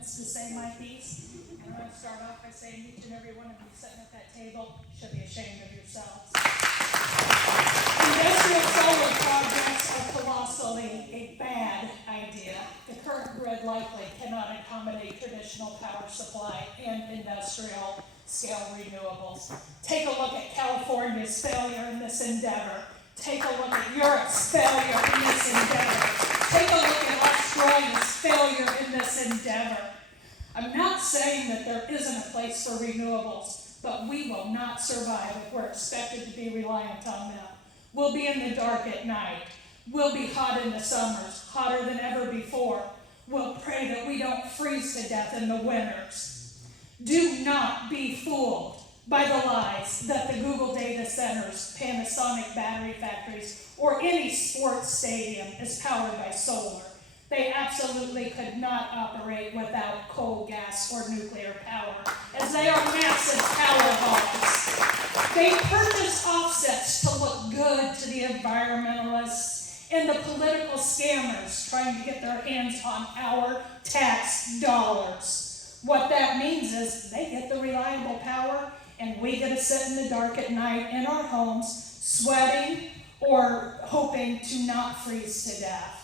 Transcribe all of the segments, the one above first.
moments to say my piece. And I want to start off by saying each and every one of you sitting at that table should be ashamed of yourselves. Industrial solar projects are colossally a bad idea. The current grid likely cannot accommodate traditional power supply and industrial scale renewables. Take a look at California's failure in this endeavor. Take a look at Europe's failure in this endeavor. Take a look at Australia's failure in this endeavor. I'm not saying that there isn't a place for renewables, but we will not survive if we're expected to be reliant on them. We'll be in the dark at night. We'll be hot in the summers, hotter than ever before. We'll pray that we don't freeze to death in the winters. Do not be fooled by the lies that the Google data centers, Panasonic battery factories, or any sports stadium is powered by solar. They absolutely could not operate without coal, gas, or nuclear power, as they are massive power hogs. They purchase offsets to look good to the environmentalists and the political scammers trying to get their hands on our tax dollars. What that means is they get the reliable power, and we get to sit in the dark at night in our homes, sweating or hoping to not freeze to death.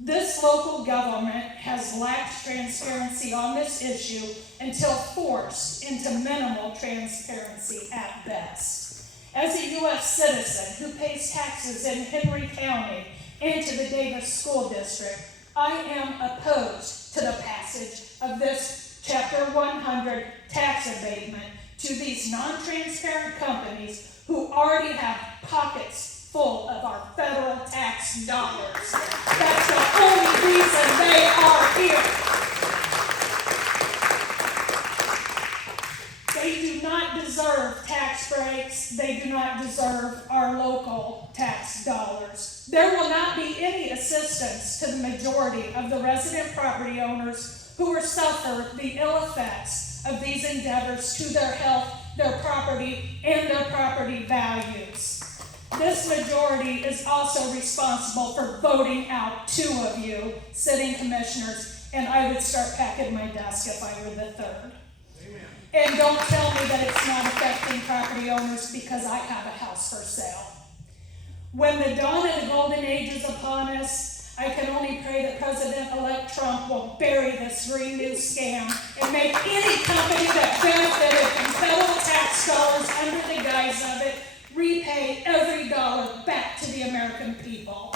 This local government has lacked transparency on this issue until forced into minimal transparency at best. As a U.S. citizen who pays taxes in Henry County and to the Davis School District, I am opposed to the passage of this Chapter 100 tax abatement to these non-transparent companies who already have pockets full of our federal tax dollars. That's the only reason they are here. They do not deserve tax breaks. They do not deserve our local tax dollars. There will not be any assistance to the majority of the resident property owners who will suffer the ill effects of these endeavors to their health, their property, and their property values. This majority is also responsible for voting out 2 of you, sitting commissioners, and I would start packing my desk if I were the 3rd. Amen. And don't tell me that it's not affecting property owners, because I have a house for sale. When the dawn of the golden age is upon us, I can only pray that President-elect Trump will bury this Green New scam and make any company that benefited from federal tax dollars under the guise of it repay every dollar back to the American people.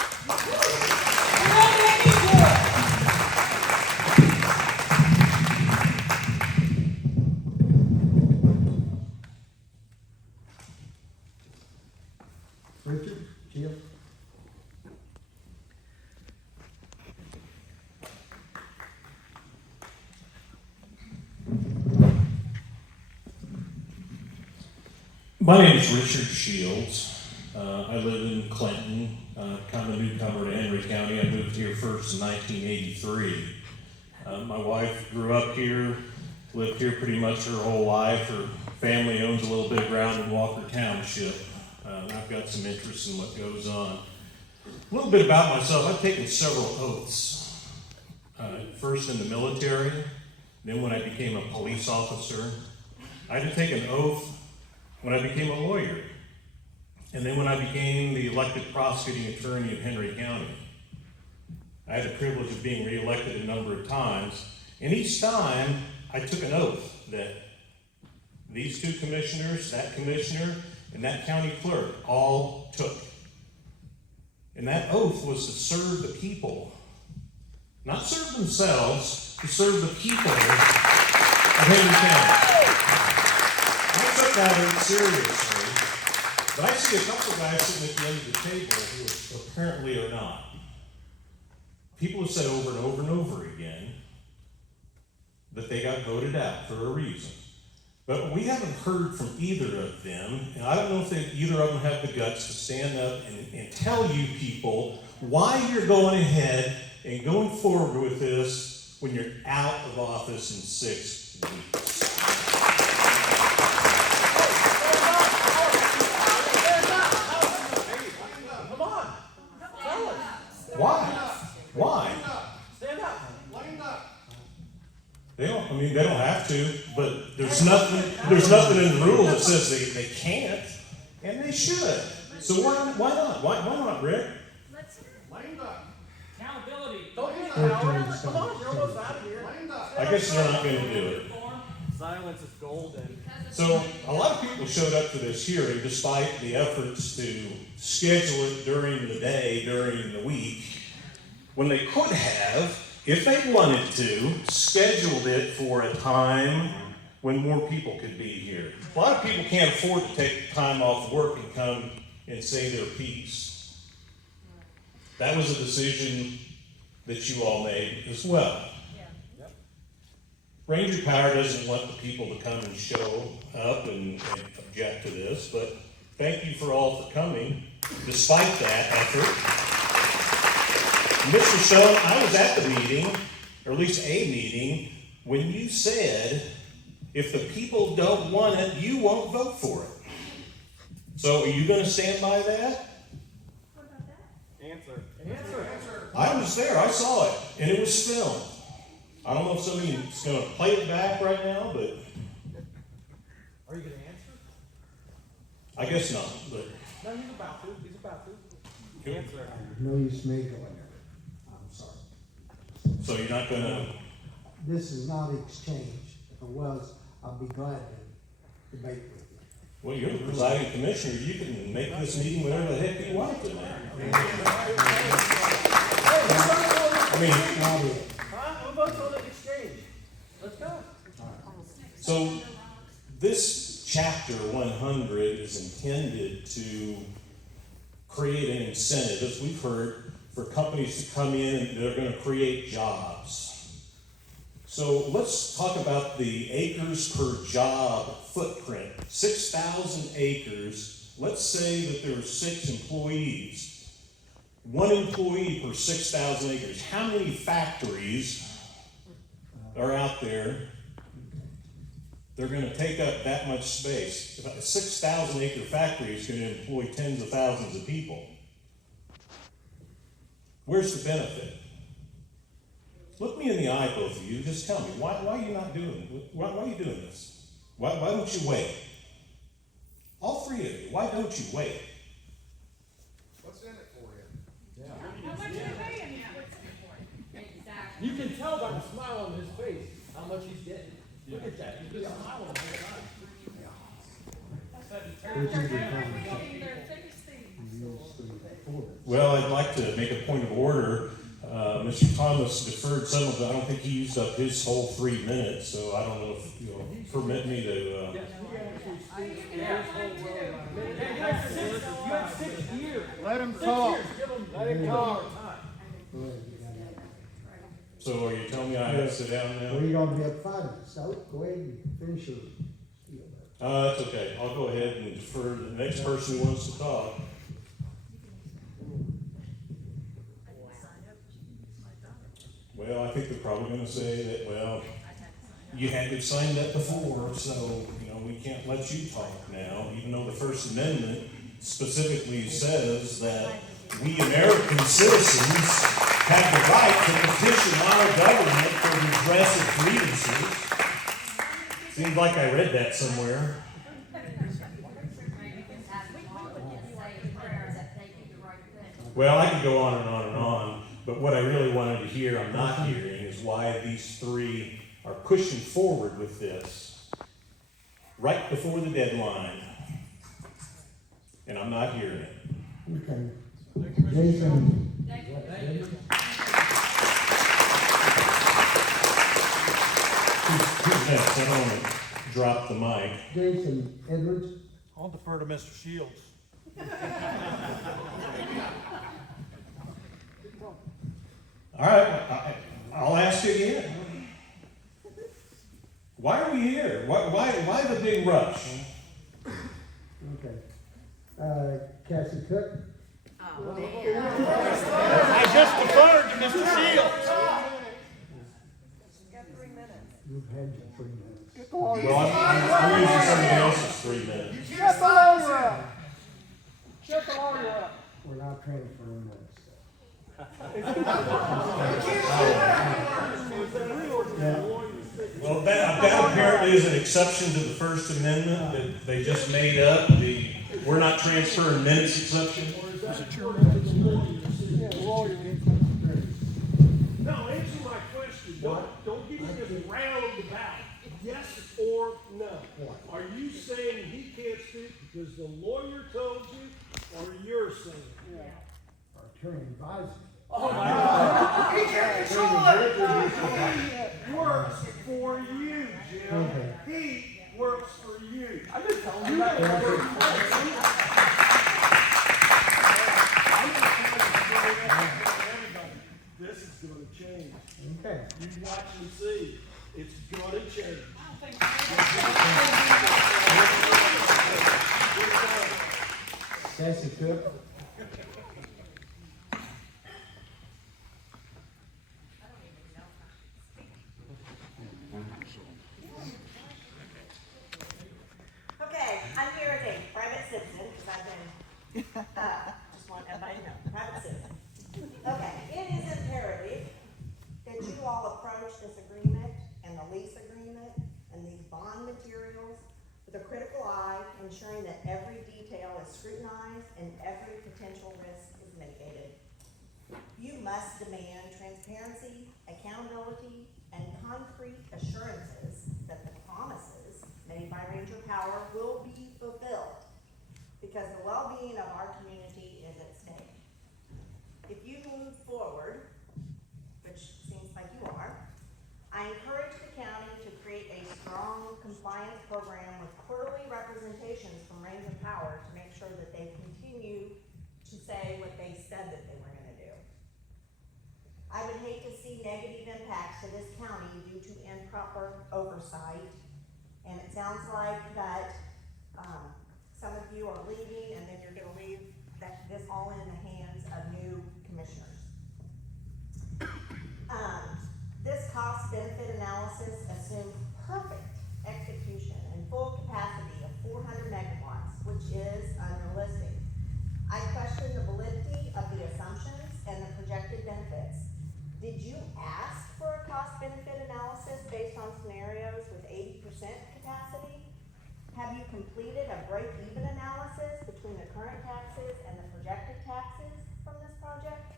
Richard, Jill. My name is Richard Shields. I live in Clinton, kind of a newcomer to Henry County. I moved here first in 1983. My wife grew up here, lived here pretty much her whole life. Her family owns a little bit of ground in Walker Township. I've got some interest in what goes on. A little bit about myself. I've taken several oaths. First in the military, then when I became a police officer. I had to take an oath when I became a lawyer, and then when I became the elected prosecuting attorney of Henry County. I had the privilege of being reelected a number of times, and each time I took an oath that these 2 commissioners, that commissioner, and that county clerk all took. And that oath was to serve the people, not serve themselves, to serve the people of Henry County. I took that oath seriously, but I see a couple of guys sitting at the end of the table who apparently are not. People have said over and over and over again that they got voted out for a reason. But we haven't heard from either of them, and I don't know if either of them have the guts to stand up and tell you people why you're going ahead and going forward with this when you're out of office in 6 weeks. Why? They don't have to, but there's nothing in the rule that says they can't, and they should. So why not? Why not, Rick? Accountability. Come on, you're almost out of here. I guess they're not gonna do it. Silence is golden. So a lot of people showed up to this hearing despite the efforts to schedule it during the day, during the week, when they could have, if they wanted to, scheduled it for a time when more people could be here. A lot of people can't afford to take time off work and come and say their piece. That was a decision that you all made as well. Ranger Power doesn't want the people to come and show up and object to this, but thank you for all for coming, despite that effort. Mr. Schoen, I was at the meeting, or at least a meeting, when you said, if the people don't want it, you won't vote for it. So are you gonna stand by that? Answer. I was there, I saw it, and it was filmed. I don't know if somebody's gonna play it back right now, but Are you gonna answer? I guess not, but. No, he's about to. He's about to. Answer. No use me going there. I'm sorry. So you're not gonna, This is not exchange. If it was, I'd be glad to debate with you. well, you're the presiding commissioner, you can make this meeting whatever the heck you want tonight. I mean, Not it. Huh? We'll vote on the exchange. Let's go. so this chapter 100 is intended to create an incentive, as we've heard, for companies to come in and they're gonna create jobs. So let's talk about the acres per job footprint. 6,000 acres, let's say that there are 6 employees. 1 employee per 6,000 acres. How many factories are out there? They're gonna take up that much space. A 6,000 acre factory is gonna employ tens of thousands of people. Where's the benefit? Look me in the eye, both of you, just tell me, why are you not doing it? Why are you doing this? Why don't you wait? All 3 of you, why don't you wait? What's in it for you? How much are you paying you? You can tell by the smile on his face how much he's getting. Look at that. He's been smiling the whole time. Which is the time. Their thickest thing. Use the order. Well, I'd like to make a point of order. Mr. Thomas deferred some of it. I don't think he used up his whole 3 minutes, so I don't know if you'll permit me to, Yes, he actually you had 6 years. Let him 6 talk. years. Let him talk. Go ahead, you got it. so are you telling me I have to sit down now? Well, you're gonna be up 5 minutes, so go ahead and finish your spiel there. That's okay. I'll go ahead and defer to the next person who wants to talk. Well, I think they're probably gonna say that, well, you had to sign that before, so, we can't let you talk now, even though the First Amendment specifically says that we American citizens have the right to petition our government for redress of grievances. Seems like I read that somewhere. Well, I could go on and on and on, but what I really wanted to hear, I'm not hearing, is why these 3 are pushing forward with this right before the deadline. And I'm not hearing it. Okay. Jason. Who's next? I don't want to drop the mic. Jason Edwards. I'll defer to Mr. Shields. All right, I'll ask you again. Why are we here? Why the big rush? Okay. Cassie Cook. I just deferred to Mr. Shields. You've had your 3 minutes. Well, I'm using somebody else's 3 minutes. Shut the lawyer up. Shut the lawyer up. We're not transferring that stuff. is an exception to the First Amendment that they just made up, we're not transferring minutes exception. Or is that according to the lawyers? Yeah, lawyer. No, answer my question. Don't give me this roundabout. Yes or no. Are you saying he can't speak because the lawyer told you, or you're saying it? Our attorney advised me. He works for you, Jim. Okay. He works for you. I've been telling you that. This is gonna change. Okay. You watch and see. It's gonna change. I don't think Stacy Cook. Okay, I'm here as a private citizen, because I've been, just want everybody to know, private citizen. Okay, it is imperative that you all approach this agreement and the lease agreement and these bond materials with a critical eye, ensuring that every detail is scrutinized and every potential risk is mitigated. You must demand transparency, accountability, and concrete assurances that the promises made by Ranger Power will be fulfilled, because the well-being of our community is at stake. If you move forward, which seems like you are, I encourage the county to create a strong compliance program with quarterly representations from Ranger Power to make sure that they continue to say what they said that they were gonna do. I would hate to see negative impacts to this county due to improper oversight. And it sounds like that, some of you are leaving, and then you're gonna leave this all in the hands of new commissioners. This cost benefit analysis assumes perfect execution and full capacity of 400 megawatts, which is unrealistic. I question the validity of the assumptions and the projected benefits. Did you ask for a cost benefit analysis based on scenarios with 80% capacity? Have you completed a break-even analysis between the current taxes and the projected taxes from this project?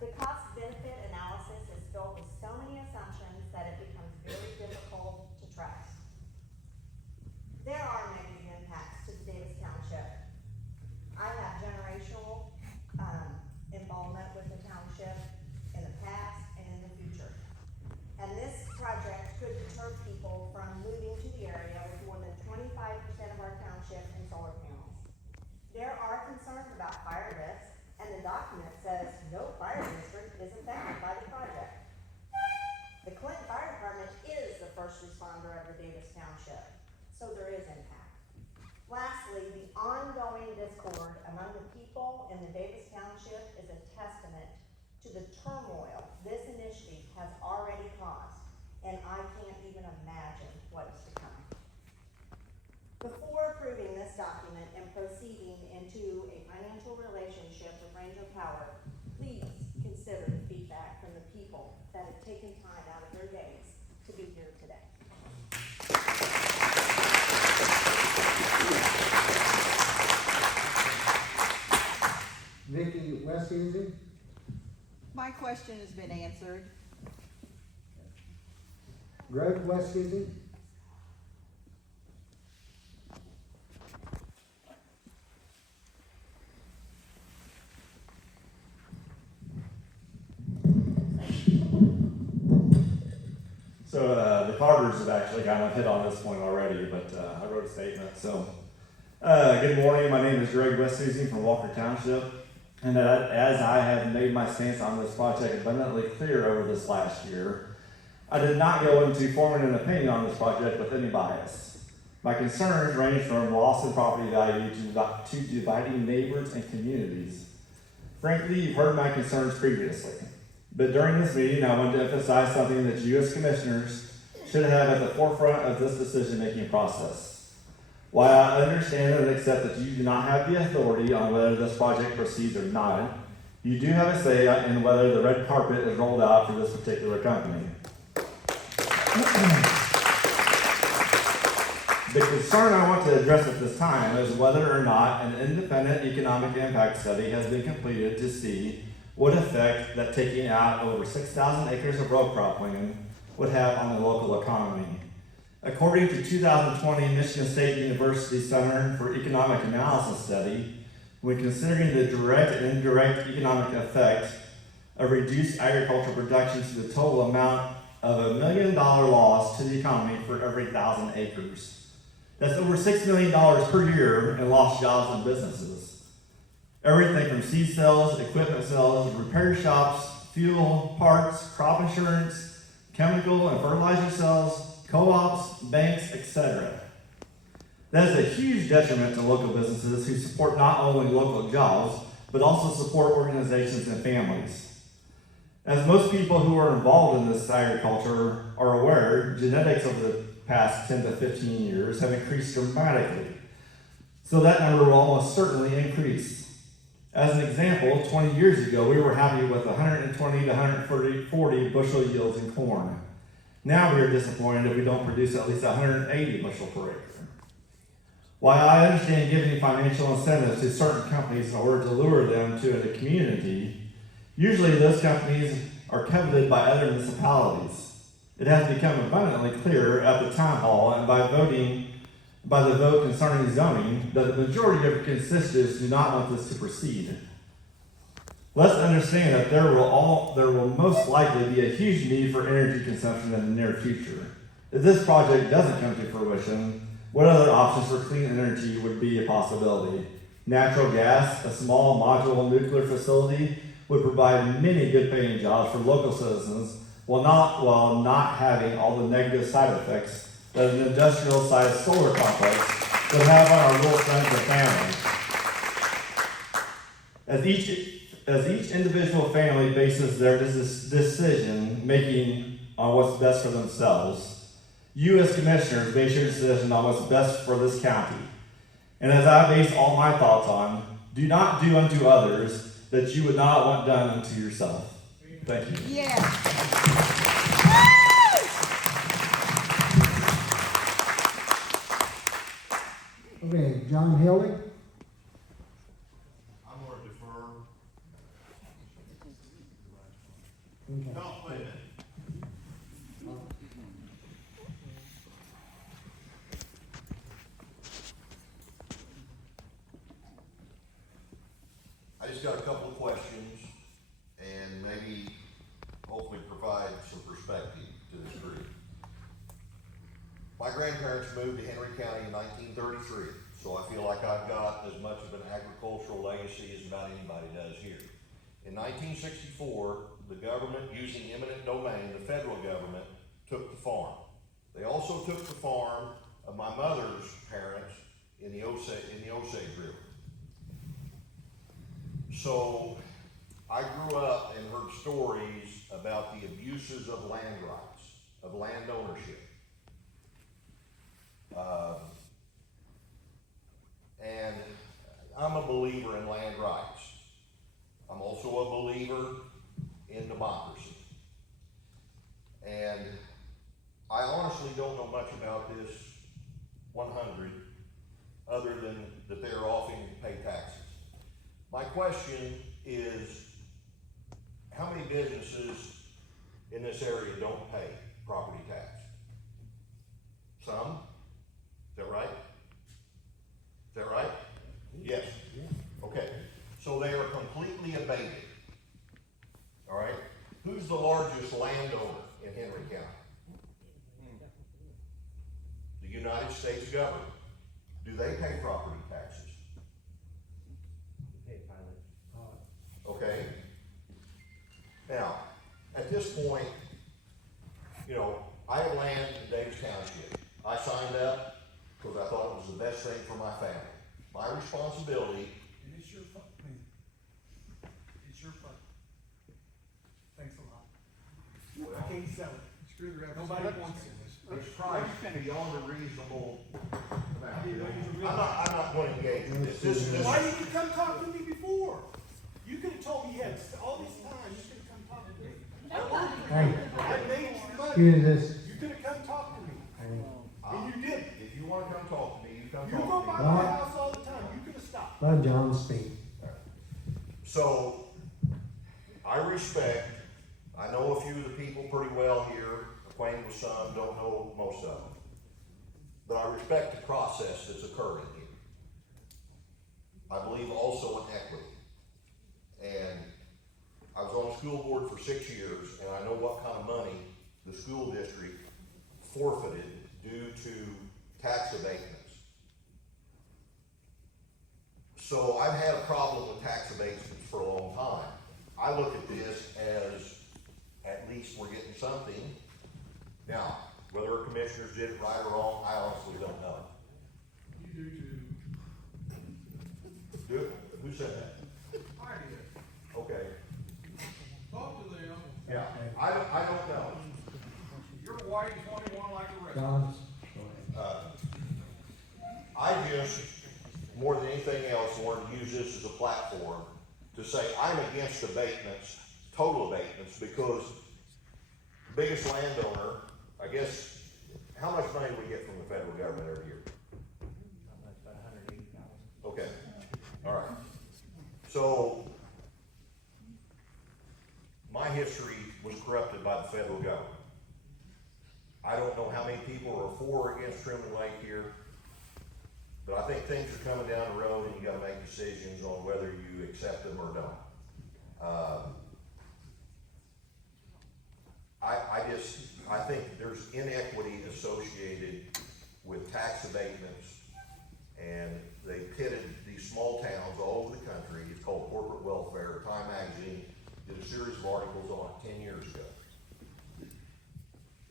The cost benefit analysis is filled with so many assumptions that it becomes very difficult to trust. There are negative impacts to the Davis Township. I have generational, involvement with the township in the past and in the future. And this project could deter people from moving to the area with more than 25% of our township in solar panels. There are concerns about fire risk, and the document says no fire district is affected by the project. The Clinton Fire Department is the first responder of the Davis Township, so there is impact. Lastly, the ongoing discord among the people in the Davis Township is a testament to the turmoil this initiative has already caused, and I can't even imagine what is to come. Before approving this document and proceeding into a financial relationship with Ranger Power, please consider the feedback from the people that have taken time out of their days to be here today. Vicki Westhuizen. My question has been answered. Greg Westhuizen. So the Carters have actually kind of hit on this point already, but I wrote a statement. So good morning, my name is Greg Westhuizen from Walker Township, and as I have made my stance on this project abundantly clear over this last year, I did not go into forming an opinion on this project with any bias. My concerns range from loss in property value to dividing neighbors and communities. Frankly, you've heard my concerns previously. But during this meeting, I want to emphasize something that you as commissioners should have at the forefront of this decision-making process. While I understand and accept that you do not have the authority on whether this project proceeds or not, you do have a say in whether the red carpet is rolled out for this particular company. concern I want to address at this time is whether or not an independent economic impact study has been completed to see what effect that taking out over 6,000 acres of row crop land would have on the local economy. According to 2020 Michigan State University Center for Economic Analysis study, when considering the direct and indirect economic effect of reduced agricultural production to the total amount of $1 million loss to the economy for every 1,000 acres. That's over $6 million per year in lost jobs and businesses. Everything from seed sales, equipment sales, repair shops, fuel, parts, crop insurance, chemical and fertilizer sales, co-ops, banks, etc. That is a huge detriment to local businesses who support not only local jobs, but also support organizations and families. As most people who are involved in this agriculture are aware, genetics over the past 10 to 15 years have increased dramatically. So that number will almost certainly increase. As an example, 20 years ago, we were happy with 120 to 140 bushel yields in corn. Now we are disappointed if we don't produce at least 180 bushel per acre. While I understand giving financial incentives to certain companies in order to lure them to the community, usually those companies are coveted by other municipalities. It has become abundantly clear at the town hall and by the vote concerning zoning that the majority of constituents do not want this to proceed. Let's understand that there will most likely be a huge need for energy consumption in the near future. If this project doesn't come to fruition, what other options for clean energy would be a possibility? Natural gas, a small modular nuclear facility, would provide many good paying jobs for local citizens while not having all the negative side effects that an industrial sized solar complex would have on our rural friends and family. As each individual family bases their decision making on what's best for themselves, you as commissioners base your decision on what's best for this county. And as I base all my thoughts on, do not do unto others that you would not want done unto yourself. Thank you. Yeah. Okay, John Hildy? I'm gonna defer. Okay. No, wait a minute. I just got a couple of questions and maybe hopefully provide some perspective to this group. My grandparents moved to Henry County in 1933, so I feel like I've got as much of an agricultural legacy as about anybody does here. In 1964, the government, using eminent domain, the federal government, took the farm. They also took the farm of my mother's parents in the Osage River. So I grew up and heard stories about the abuses of land rights, of land ownership. And I'm a believer in land rights. I'm also a believer in democracy. And I honestly don't know much about this 100 other than that they're offering to pay taxes. My question is, how many businesses in this area don't pay property tax? Some? Is that right? Is that right? Yes. Okay. So they are completely abated. All right? Who's the largest landowner in Henry County? The United States government. Do they pay property taxes? Okay? Now, at this point, you know, I have land in Davis Township. I signed up because I thought it was the best thing for my family. My responsibility. And it's your fun, man. It's your fun. Thanks a lot. I can't sell it. Screw the rest. Nobody wants it. It's priced beyond a reasonable amount. I'm not going to engage in this. Why didn't you come talk to me before? You could have told me you had all this time. You could have come talk to me. Hey, I made you money. excuse us. You could have come talk to me. And you did. If you want to come talk to me, Let John speak. So, I know a few of the people pretty well here, acquainted with some, don't know most of them. But I respect the process that's occurring here. I believe also in equity. And I was on the school board for 6 years, and I know what kind of money the school district forfeited due to tax abatements. So I've had a problem with tax abatements for a long time. I look at this as at least we're getting something. Now, whether our commissioners did it right or wrong, I honestly don't know. You do too. Do it? Who said that? I did. Okay. Talk to them. Yeah, I don't know. You're white and 21 like the rest. John, I just, more than anything else, wanted to use this as a platform to say I'm against abatements, total abatements, because the biggest landowner, I guess, how much money do we get from the federal government every year? Okay, all right. So, my history was corrupted by the federal government. I don't know how many people are for or against Truman Lake here, but I think things are coming down the road and you gotta make decisions on whether you accept them or don't. I think there's inequity associated with tax abatements, and they pitted these small towns all over the country. It's called corporate welfare. Time Magazine did a series of articles on it 10 years ago.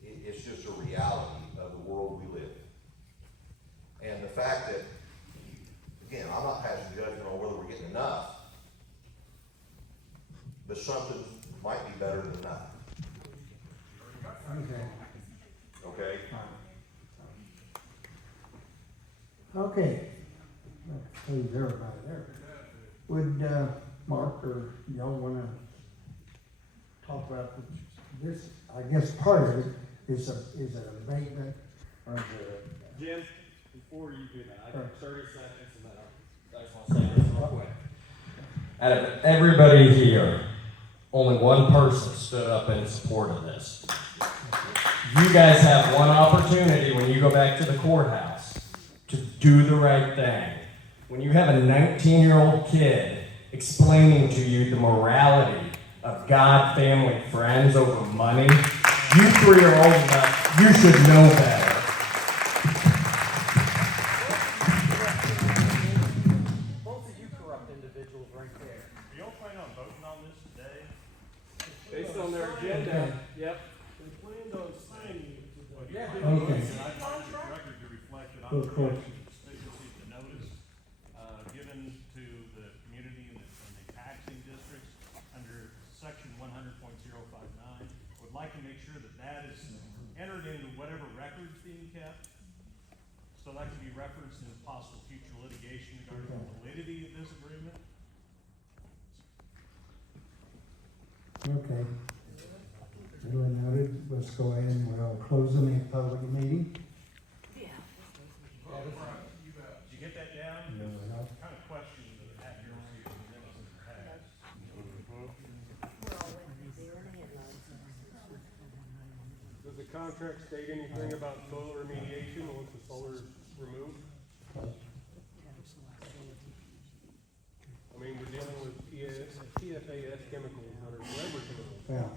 It's just a reality of the world we live in. And the fact that, again, I'm not passing judgment on whether we're getting enough, but something might be better than nothing. okay. Okay? Okay. Please, everybody there. Would, Mark or y'all wanna talk about this? I guess part of it is an abatement or the, Jim, before you do that, I got 30 seconds and then I just want to say this real quick. Out of everybody here, only one person stood up in support of this. You guys have one opportunity when you go back to the courthouse to do the right thing. When you have a 19-year-old kid explaining to you the morality of God, family, friends over money, you 3 are old enough, you should know better. Both of you corrupt individuals right there. Do y'all plan on voting on this today? Based on their agenda, yep. They planned on signing it today. Yeah, okay. I'd like the record to reflect that Of course. received the notice, given to the community in the taxing districts under section 100.059. Would like to make sure that that is entered into whatever records being kept. So that can be referenced in possible future litigation regarding the validity of this agreement. okay. Duly noted. Let's go ahead and we'll close the public meeting. Did you get that down? No, no. Kind of question the accuracy of the minutes in the past. Does the contract state anything about soil remediation once the solar is removed? I mean, we're dealing with PFAS chemicals that are forever chemicals.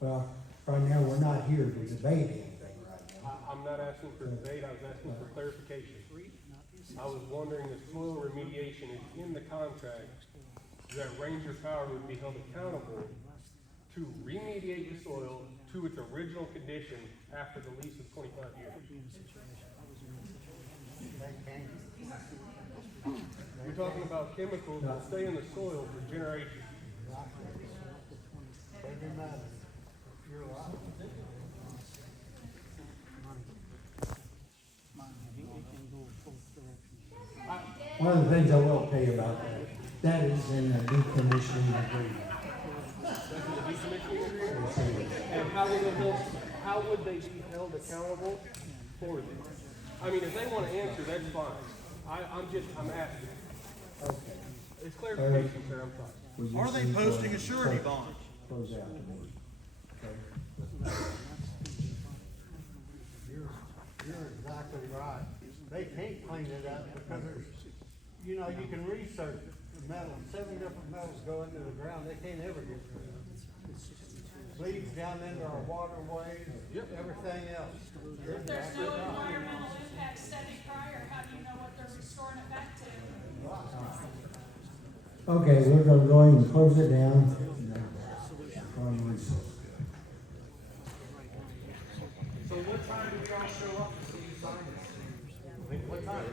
Well, right now, we're not here to debate anything right now. I'm not asking for debate, I was asking for clarification. I was wondering if soil remediation is in the contract, that Ranger Power would be held accountable to remediate the soil to its original condition after the lease of 25 years. We're talking about chemicals that stay in the soil for generations. One of the things I will tell you about that is in the decommissioning agreement. And how would they be held accountable for this? I mean, if they want to answer, that's fine. I'm asking. Okay. It's clarification, sir, I'm sorry. We just Are they need to posting a surety bond? Close out the board. Okay. You're exactly right. They can't clean it up because there's, you know, you can research the metal, 7 different metals go into the ground, they can't ever get rid of it. Leads down into our waterways, everything else. You're If there's exactly no right. environmental impact study prior, how do you know what they're restoring it back to? Okay, we're gonna go ahead and close it down. So what time do we all show up to see you sign this? What time?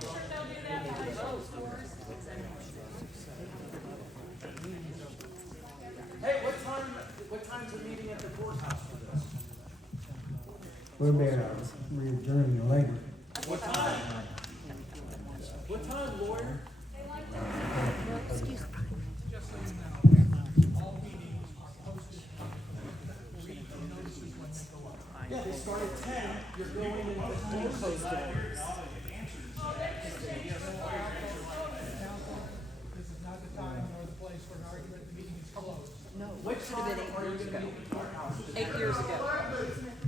Sure, they'll do that behind closed doors. Hey, what time's the meeting at the courthouse for this? We'll be adjourning later. What time? What time, lawyer? They like to Just so you know, all meetings are posted. Read the notices when they go up. Yeah, they start at 10, you're going in the full posted. This is not the time nor the place for an argument, the meeting is closed. No, What it should have been time are you 8 years gonna ago. be at the courthouse? 8 years ago.